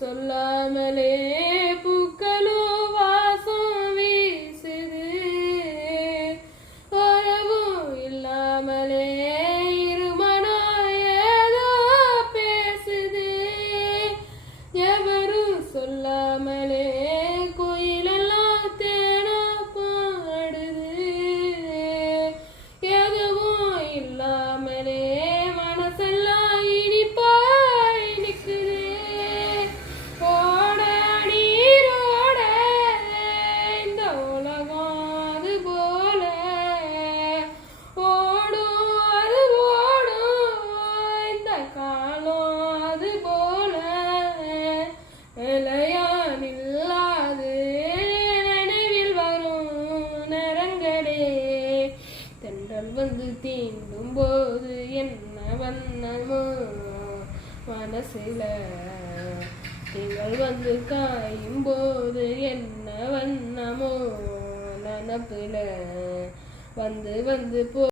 சொல்லாமலே பூக்களும் வாசம் வீசுது. உறவும் இல்லாமலே இருமனம் ஏதோ பேசுது. எவரும் சொல்லாமலே கோயிலெல்லாம் தேனா பாடுது. எதுவும் இல்லாமலே மனசெல்லாம் இனிப்பாய் நிக்குது. ஓட நீரோட இந்த உலகம் அது போல ஓடும், அது ஓடும் இந்த காலம் அது போல நில்லாது நினைவில் வரும் நேரங்களே. தென்றல் வந்து தீண்டும் போது என்ன வண்ணமோ மனசுல, திங்கள் வந்து காயும் போது என்ன வண்ணமோ நினப்புல வந்து வந்து போ